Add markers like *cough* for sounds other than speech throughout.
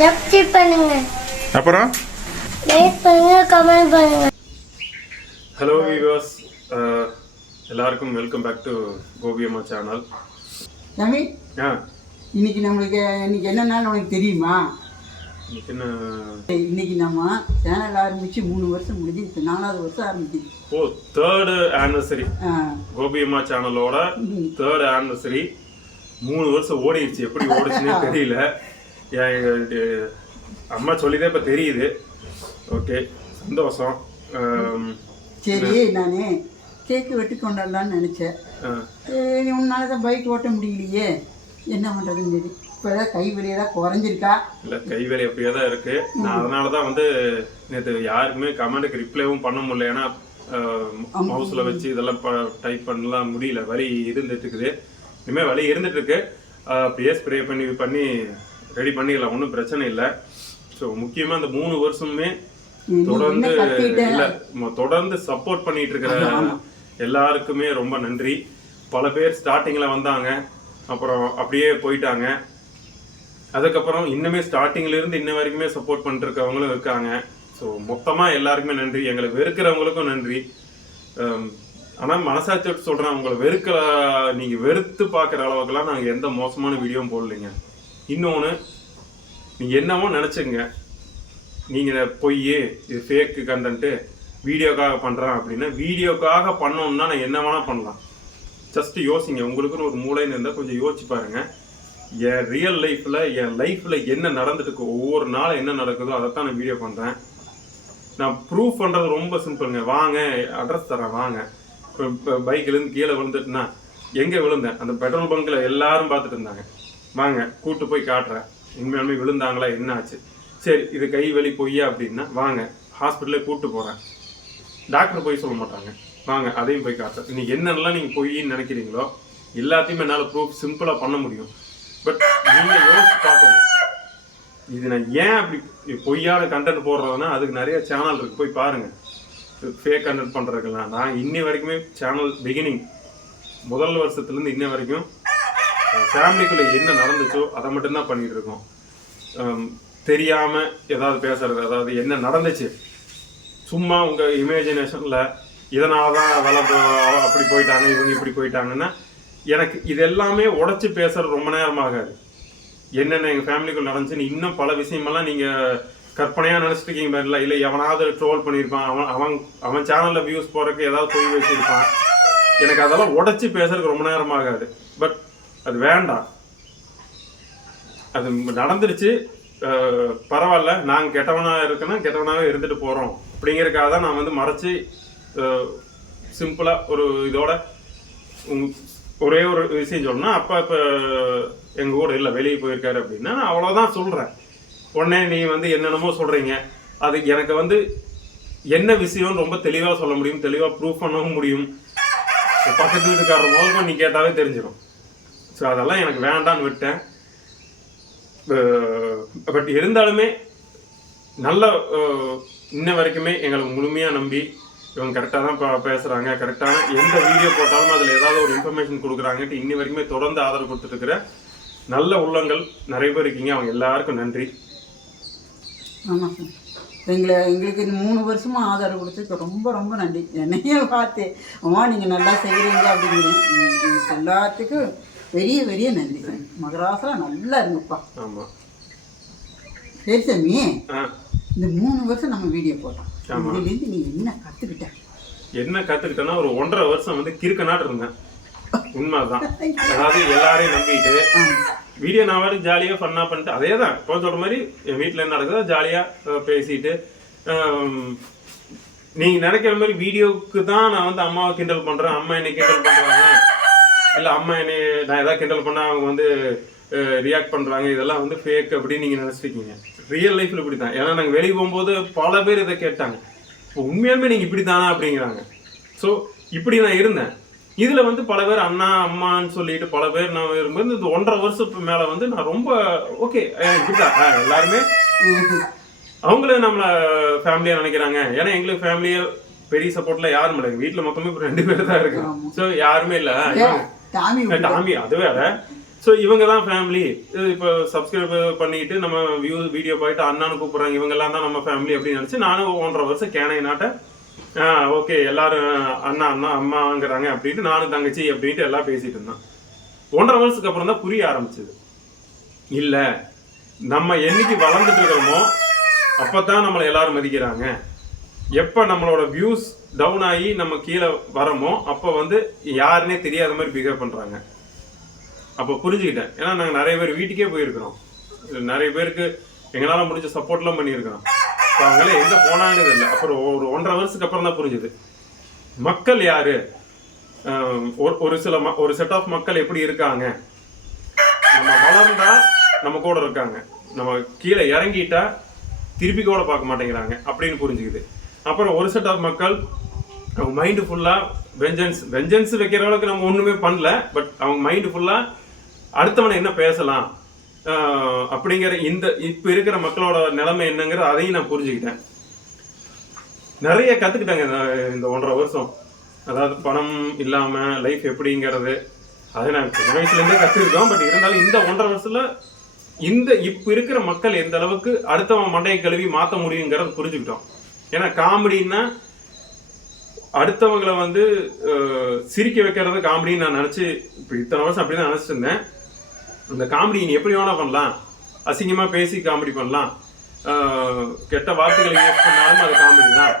Subscribe பண்ணுங்க. அப்புறம்? Like பண்ணுங்க கமெண்ட் பண்ணுங்க. ஹலோ வியூவர்ஸ் எல்லாருக்கும் welcome back to Gopiyamma channel தம்பி ஆ. இன்னைக்கு நம்மளுக்கு இன்னைக்கு என்ன நாள் உனக்கு தெரியுமா? இன்னைக்கு என்ன? இன்னைக்கு நம்ம சேனல் ஆரம்பிச்சு மூணு வருஷம் முடிஞ்சு இப்போ நாலாவது வருஷம் ஆரம்பிச்சு ஓ தேர்டு ஆனிவர்சரி கோபியம்மா சேனலோட தேர்ட் ஆனிவர்சரி மூணு வருஷம் ஓடிடுச்சு. எப்படி ஓடிச்சுன்னே தெரியல. அம்மா சொல்லிதான் இப்போ தெரியுது. ஓகே சந்தோஷம். சரி நான் கேக்கு வெட்டி கொண்டாடலான்னு நினச்சேன். உன்னால தான் பைக் ஓட்ட முடியலையே. என்ன பண்ணுறதுன்னு சரி இப்போ கை வலியெல்லாம் குறைஞ்சிருக்கா? இல்ல கை வேலை அப்படியே தான் இருக்கு. நான் அதனால தான் வந்து நேற்று யாருக்குமே கமெண்ட்டுக்கு ரிப்ளைவும் பண்ண முடியல. ஏன்னா மவுஸ்ல வச்சு இதெல்லாம் டைப் பண்ணலாம் முடியல. வலி இருந்துட்டு இருக்குது. இனிமேல் வலி இருந்துட்டு இருக்கு. அப்படியே ஸ்ப்ரே பண்ணி பண்ணி ரெடி பண்ணிடலாம் ஒன்றும் பிரச்சனை இல்லை. ஸோ முக்கியமா இந்த மூணு வருஷமுமே தொடர்ந்து இல்ல தொடர்ந்து சப்போர்ட் பண்ணிட்டு இருக்கிற எல்லாருக்குமே ரொம்ப நன்றி. பல பேர் ஸ்டார்டிங்ல வந்தாங்க அப்புறம் அப்படியே போயிட்டாங்க. அதுக்கப்புறம் இன்னுமே ஸ்டார்டிங்ல இருந்து இன்ன வரைக்குமே சப்போர்ட் பண்ணிட்டு இருக்கவங்களும் இருக்காங்க. ஸோ மொத்தமா எல்லாருக்குமே நன்றி. எங்களை வெறுக்கிறவங்களுக்கும் நன்றி. அம், ஆனா மனசாட்சி சொல்றேன் உங்களை வெறுக்க நீங்க வெறுத்து பார்க்குற அளவுக்குலாம் நாங்க எந்த மோசமான வீடியோவும் போடலைங்க. இன்னொன்று நீங்கள் என்னமோ நினச்சிங்க நீங்கள் பொய் இது ஃபேக்கு கண்டென்ட்டு வீடியோக்காக பண்ணுறேன் அப்படின்னா வீடியோக்காக பண்ணோன்னா நான் என்ன வேணால் பண்ணலாம். ஜஸ்ட்டு யோசிங்க. உங்களுக்குன்னு ஒரு மூளைன்னு இருந்தால் கொஞ்சம் யோசிச்சு பாருங்கள் என் ரியல் லைஃப்பில் என் லைஃப்பில் என்ன நடந்துட்டு ஒவ்வொரு நாளும் என்ன நடக்குதோ அதைத்தான் நான் வீடியோ பண்ணுறேன் நான் ப்ரூஃப் பண்ணுறது ரொம்ப சிம்பிளுங்க வாங்க அட்ரஸ் தரேன் வாங்க. இப்போ பைக்லேருந்து கீழே விழுந்துட்டுனா எங்கே விழுந்தேன்? அந்த பெட்ரோல் பங்க்கில் எல்லாரும் பார்த்துட்டு இருந்தாங்க. வாங்க கூட்டு போய் காட்டுறேன். உண்மையாலுமே விழுந்தாங்களா என்ன ஆச்சு சரி இது கை வலி பொய்யா அப்படின்னா வாங்க ஹாஸ்பிட்டலே கூட்டு போகிறேன் டாக்டர் போய் சொல்ல மாட்டாங்க. வாங்க அதையும் போய் காட்டுறேன். நீங்கள் என்னென்னலாம் நீங்கள் பொய்ன்னு நினைக்கிறீங்களோ எல்லாத்தையும் என்னால் ப்ரூஃப் சிம்பிளாக பண்ண முடியும். பட் நீங்கள் யோசிச்சு பார்க்கணும். இது நான் ஏன் அப்படி பொய்யான கண்டென்ட் போடுறதுன்னா அதுக்கு நிறைய சேனல் இருக்குது போய் பாருங்கள் ஃபேக் கண்டென்ட் பண்ணுறதுக்கெல்லாம் நான் இன்னி வரைக்குமே சேனல் பிகினிங் முதல் வருஷத்துலேருந்து இன்ன வரைக்கும் ஃபேமிலிக்குள்ளே என்ன நடந்துச்சோ அதை மட்டும்தான் பண்ணிகிட்டு இருக்கோம். தெரியாமல் ஏதாவது பேசுறது அதாவது என்ன நடந்துச்சு? சும்மா உங்கள் இமேஜினேஷனில் இதனால தான் வளர்ந்து அப்படி போயிட்டாங்க இவங்க இப்படி போயிட்டாங்கன்னா எனக்கு இது எல்லாமே உடச்சி பேசுறது ரொம்ப நேரம் ஆகாது. என்னென்ன எங்கள் ஃபேமிலிக்குள்ள நடந்துச்சுன்னு இன்னும் பல விஷயமெல்லாம் நீங்கள் கற்பனையாக நினச்சிட்டு இருக்கீங்க இல்லை இல்லை எவனாவது ட்ரோல் பண்ணியிருப்பான் அவன் அவன் அவன் சேனலில் வியூஸ் போகிறதுக்கு ஏதாவது பொய் வச்சிருப்பான். எனக்கு அதெல்லாம் உடச்சி பேசுறதுக்கு ரொம்ப நேரம் ஆகாது. பட் அது வேண்டாம். அது நடந்துருச்சு. பரவாயில்ல. நாங்கள் கெட்டவனாக இருக்கணும் கெட்டவனாகவே இருந்துட்டு போகிறோம் அப்படிங்கிறக்காக தான் நான் வந்து மறைச்சி சிம்பிளாக ஒரு இதோட ஒரே ஒரு விஷயம் சொல்லணும் அப்போ இப்போ எங்கள் கூட இல்லை வெளியே போயிருக்காரு அப்படின்னா நான் அவ்வளோதான் சொல்கிறேன் உடனே நீ வந்து என்னென்னமோ சொல்கிறீங்க அது எனக்கு வந்து என்ன விஷயம்னு ரொம்ப தெளிவாக சொல்ல முடியும் தெளிவாக ப்ரூஃப் பண்ணவும் முடியும். பக்கத்து வீட்டுக்காரர் முதல்ல நீ கேட்டாலே தெரிஞ்சிடும் ஸோ அதெல்லாம் எனக்கு வேண்டான்னு விட்டேன். பட் இருந்தாலுமே நல்ல இன்ன வரைக்குமே எங்களை முழுமையாக நம்பி இவங்க கரெக்டாக தான் பா பேசுகிறாங்க கரெக்டான எந்த வீடியோ போட்டாலும் அதில் ஏதாவது ஒரு இன்ஃபர்மேஷன் கொடுக்குறாங்கட்டு இன்னி வரைக்குமே தொடர்ந்து ஆதரவு கொடுத்துருக்குற நல்ல உள்ளங்கள் நிறைய பேர் இருக்கீங்க. அவங்க எல்லாருக்கும் நன்றி. ஆமாம் சார். எங்களை எங்களுக்கு இந்த மூணு வருஷமாக ஆதரவு கொடுத்ததுக்கு ரொம்ப ரொம்ப நன்றி. என்னையே பார்த்து அம்மா நீங்கள் நல்லா செய்கிறீங்க அப்படிங்கிறேன் எல்லாத்துக்கும் பெரிய பெரிய நன்றி. மகராசா நல்லா இருங்கப்பா. ஆமாம் சரி சாமி இந்த மூணு வருஷம் நம்ம வீடியோ போட்டோம். இதுலேருந்து நீ என்ன கற்றுக்கிட்ட என்ன கற்றுக்கிட்டேன்னா ஒரு ஒன்றரை வருஷம் வந்து கிறுக்க நாட்டு இருந்தேன். *laughs* உண்மைதான். அதாவது எல்லாரையும் நம்பிட்டு. வீடியோ நான் வரைக்கும் ஜாலியாக ஃபன்னாக பண்ணிட்டு அதே தான் இப்போ சொல்கிற மாதிரி என் வீட்டில் என்ன நடக்குதோ ஜாலியாக பேசிட்டு ஆம், நீங்க நினைக்கிற மாதிரி வீடியோவுக்கு தான் நான் வந்து அம்மாவை கிண்டல் பண்றேன். அம்மா என்னை கிண்டல் பண்றாங்க. இல்ல அம்மா என்னை நான் ஏதாவது கிண்டல் பண்ணா அவங்க வந்து ரியாக்ட் பண்றாங்க. இதெல்லாம் வந்து ஃபேக் அப்படின்னு நீங்க நினைச்சிருக்கீங்க. ரியல் லைஃப்ல இப்படி தான் ஏன்னா நாங்க வெளியே போகும்போது பல பேர் இதை கேட்டாங்க. இப்போ உண்மையாலுமே நீங்க இப்படி தானா அப்படிங்கிறாங்க. ஸோ இப்படி நான் இருந்தேன். இதுல வந்து பல பேர் அண்ணா அம்மான்னு சொல்லிட்டு பல பேர் நான் இருக்கும்போது இந்த ஒன்றரை வருஷத்துக்கு மேல வந்து நான் ரொம்ப ஓகே இப்படிதான் எல்லாருமே அவங்கள நம்மள ஃபேமிலியா நினைக்கிறாங்க. ஏன்னா எங்களுக்கு ஃபேமிலியா பெரிய சப்போர்ட்ல யாரும் இல்லை. வீட்டுல மொத்தமே இப்ப ரெண்டு பேர் தான் இருக்கு. ஸோ யாருமே இல்ல. டாமி டாமி அது. வேற ஸோ இவங்க தான் ஃபேமிலி இப்போ சப்ஸ்கிரைப் பண்ணிட்டு நம்ம வியூ வீடியோ போயிட்டு அண்ணான்னு கூப்பிட்றாங்க. இவங்கெல்லாம் தான் நம்ம ஃபேமிலி அப்படின்னு நினச்சி நானும் ஒன்றரை வருஷம் கேனை நாட்ட ஓகே எல்லாரும் அண்ணா அண்ணா அம்மாங்கிறாங்க அப்படின்ட்டு நானும் தங்கச்சி அப்படின்ட்டு எல்லாம் பேசிட்டு இருந்தோம். ஒன்றரை வருஷத்துக்கு அப்புறம் தான் புரிய ஆரம்பிச்சது. இல்லை நம்ம என்னைக்கு வளர்ந்துட்டு இருக்கிறோமோ அப்பதான் நம்மளை எல்லாரும் மதிக்கிறாங்க. எப்போ நம்மளோட வியூஸ் டவுன் ஆகி நம்ம கீழே வரமோ அப்போ வந்து யாருன்னே தெரியாத மாதிரி பிஹேவ் பண்ணுறாங்க அப்போ புரிஞ்சுக்கிட்டேன். ஏன்னா நாங்கள் நிறைய பேர் வீட்டுக்கே போயிருக்கிறோம். நிறைய பேருக்கு எங்களால் முடிஞ்ச சப்போர்ட்லாம் பண்ணியிருக்கிறோம். இப்போ அவங்களே எங்கே போனாங்கிறது இல்லை அப்புறம் ஒரு ஒன்றரை வருஷத்துக்கு அப்புறம் தான் புரிஞ்சுது. மக்கள் யார்? ஒரு ஒரு சில ம- ஒரு செட் ஆஃப் மக்கள் எப்படி இருக்காங்க? நம்ம வளர்ந்தா நம்ம கூட இருக்காங்க. நம்ம கீழே இறங்கிட்டா திருப்பி கூட பார்க்க மாட்டேங்கிறாங்க. அப்படின்னு புரிஞ்சுக்குது. அப்புறம் ஒரு செட் ஆஃப் மக்கள் அவங்க மைண்டு ஃபுல்லாக வெஞ்சன்ஸ் வெஞ்சன்ஸ் வைக்கிற அளவுக்கு நம்ம ஒன்றுமே பண்ணல பட் அவங்க மைண்டு ஃபுல்லாக அடுத்தவனை என்ன பேசலாம் அப்படிங்கிற இந்த இப்போ இருக்கிற மக்களோட நிலைமை என்னங்கிற அதையும் நான் புரிஞ்சுக்கிட்டேன். நிறைய கற்றுக்கிட்டேங்க இந்த ஒன்றரை வருஷம். அதாவது பணம் இல்லாமல் லைஃப் எப்படிங்கிறது அதை நான் சின்ன வயசுலேருந்தே கற்றுருக்கோம் பட் இருந்தாலும் இந்த ஒன்றரை வருஷத்தில் இந்த இப்போ இருக்கிற மக்கள் எந்த அளவுக்கு அடுத்தவன் மண்டையை கழுவி மாற்ற முடியுங்கிறத புரிஞ்சுக்கிட்டோம். ஏன்னா காமெடின்னா அடுத்தவங்களை வந்து சிரிக்க வைக்கிறது காமெடின்னு நான் நினச்சி இப்போ இத்தனை வருஷம் அப்படி தான் நினச்சிருந்தேன். இந்த காமெடி நீ எப்படி வேணால் பண்ணலாம். அசிங்கமாக பேசி காமெடி பண்ணலாம். கெட்ட வார்த்தைகளை யூஸ் பண்ணாலும் அது காமெடி தான்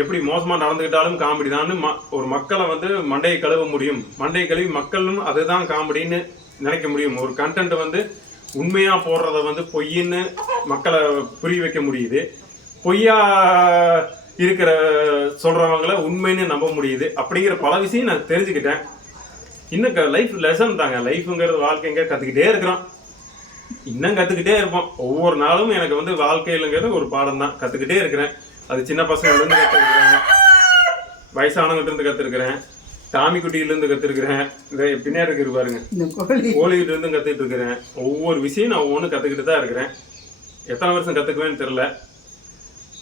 எப்படி மோசமாக நடந்துக்கிட்டாலும் காமெடி தான் ஒரு மக்களை வந்து மண்டையை கழுவ முடியும். மண்டையை கழுவி மக்களும் அதுதான் காமெடின்னு நினைக்க முடியும். ஒரு கண்டென்ட் வந்து உண்மையாக போடுறத வந்து பொய்ன்னு மக்களை புரிய வைக்க முடியுது. பொய்யா இருக்கிற சொல்றவங்கள உண்மைன்னு நம்ப முடியுது. அப்படிங்கிற பல விஷயம் நான் தெரிஞ்சுக்கிட்டேன். இன்னும் லைஃப் லெசன் தாங்க. லைஃப்ங்கிறது வாழ்க்கைங்க கற்றுக்கிட்டே இருக்கிறோம். இன்னும் கற்றுக்கிட்டே இருப்போம். ஒவ்வொரு நாளும் எனக்கு வந்து வாழ்க்கையிலங்கிறது ஒரு பாடம் தான். கற்றுக்கிட்டே இருக்கிறேன். அது சின்ன பசங்கள்லேருந்து கற்றுருக்குறேன் வயசானவங்கிட்ட இருந்து கற்றுருக்குறேன் டாமி குட்டியிலேருந்து கற்றுருக்குறேன் இந்த பின்னாடி இருக்கு பாருங்க. இந்த கோழி. கோழிகிட்ட இருந்து கற்றுக்கிட்டு இருக்கிறேன். ஒவ்வொரு விஷயம் நான் ஒவ்வொன்று கற்றுக்கிட்டு தான் இருக்கிறேன். எத்தனை வருஷம் கற்றுக்குவேன்னு தெரில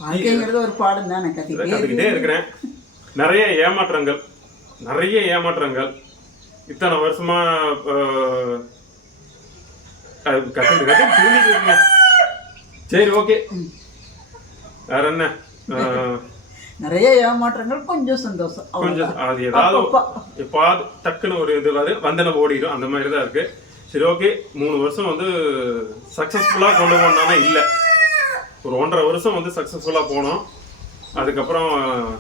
வாழ்க்கைங்கிறது ஒரு பாடம் தானே கற்றுக்கிட்டே இருக்கிறேன். நிறைய ஏமாற்றங்கள் நிறைய ஏமாற்றங்கள். இத்தனை வருஷமா கற்றுக்கிட்டு சரி ஓகே. வேற என்ன? நிறைய ஏமாற்றங்கள் கொஞ்சம் சந்தோஷம். கொஞ்சம். அது ஏதாவது. எப்பாவது டக்குன்னு ஒரு இது வரு வந்தன ஓடிடும் அந்த மாதிரி தான் இருக்கு. சரி ஓகே. மூணு வருஷம் வந்து சக்ஸஸ்ஃபுல்லாக கொண்டு போனானா இல்லை. ஒரு ஒன்றரை வருஷம் வந்து சக்ஸஸ்ஃபுல்லாக போனோம். அதுக்கப்புறம்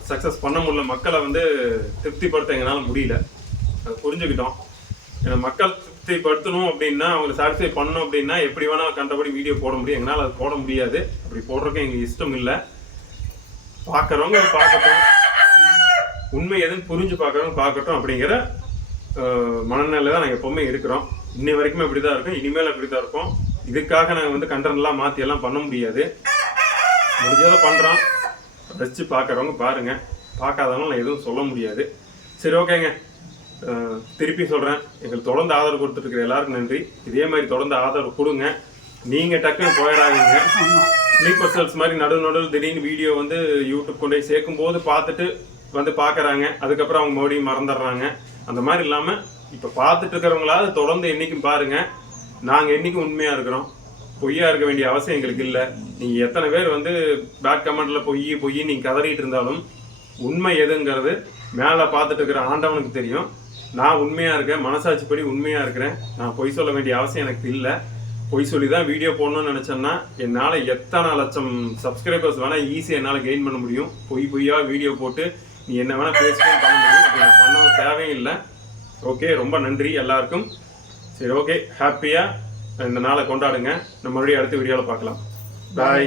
சக்ஸஸ் பண்ண முடியல. மக்களை வந்து திருப்திப்படுத்த எங்களால் முடியல. அதை புரிஞ்சுக்கிட்டோம். ஏன்னா மக்கள் திருப்திப்படுத்தணும் அப்படின்னா அவங்களை சாட்டிஸ்ஃபை பண்ணணும் அப்படின்னா எப்படி வேணால் கண்டபடி வீடியோ போட முடியும். எங்களால் அது போட முடியாது. அப்படி போடுறதுக்கு எங்களுக்கு இஷ்டம் இல்லை. பார்க்குறவங்க பார்க்கட்டும். உண்மை எதுன்னு புரிஞ்சு பார்க்குறவங்க பார்க்கட்டும் அப்படிங்கிற மனநிலை தான் நாங்கள் எப்போவுமே இருக்கிறோம். இன்னை வரைக்குமே இப்படி தான் இருக்கும். இனிமேல் அப்படி தான் இருக்கும். இதுக்காக நாங்கள் வந்து கண்டனெலாம் மாற்றி எல்லாம் பண்ண முடியாது. முடிஞ்சதை பண்ணுறோம் ரசித்து பார்க்குறவங்க பாருங்கள் பார்க்காதவங்க நான் எதுவும் சொல்ல முடியாது. சரி ஓகேங்க. திருப்பி சொல்கிறேன் எங்களுக்கு தொடர்ந்து ஆதரவு கொடுத்துட்ருக்குற எல்லாருக்கும் நன்றி. இதே மாதிரி தொடர்ந்து ஆதரவு கொடுங்க. நீங்கள் டக்குன்னு போயிடாதீங்க. ஸ்லீப்பர் செல்ஸ் மாதிரி நடு நடுவில் திடீர்னு வீடியோ வந்து யூடியூப் கொண்டு போய் சேர்க்கும் போது பார்த்துட்டு வந்து பார்க்குறாங்க. அதுக்கப்புறம் அவங்க மறுபடியும் மறந்துடுறாங்க. அந்த மாதிரி இல்லாமல் இப்போ பார்த்துட்டு இருக்கிறவங்களாவது தொடர்ந்து என்றைக்கும் பாருங்க. நாங்கள் என்றைக்கும் உண்மையாக இருக்கிறோம். பொய்யா இருக்க வேண்டிய அவசியம் எங்களுக்கு இல்லை. நீங்கள் எத்தனை பேர் வந்து பேட் கமெண்ட்ல பொய் பொய் நீங்கள் கதறிட்டு இருந்தாலும் உண்மை எதுங்கிறது மேலே பார்த்துட்டு இருக்கிற ஆண்டவனுக்கு தெரியும். நான் உண்மையாக இருக்கேன் மனசாட்சிப்படி உண்மையாக இருக்கிறேன். நான் பொய் சொல்ல வேண்டிய அவசியம் எனக்கு இல்லை. பொய் சொல்லி தான் வீடியோ போடணும்னு நினச்சேன்னா என்னால் எத்தனை லட்சம் சப்ஸ்கிரைபர்ஸ் வேணால் ஈஸியாக என்னால் கெயின் பண்ண முடியும். பொய் பொய்யாக வீடியோ போட்டு நீ என்ன வேணால் பேசிட்டு பண்ண முடியும். அப்படி நான் இல்லை ஓகே ரொம்ப நன்றி எல்லாருக்கும். சரி ஓகே ஹாப்பியாக இந்த நாளை கொண்டாடுங்க. நம்ம மறுபடியும் அடுத்த வீடியோவில் பார்க்கலாம். பாய்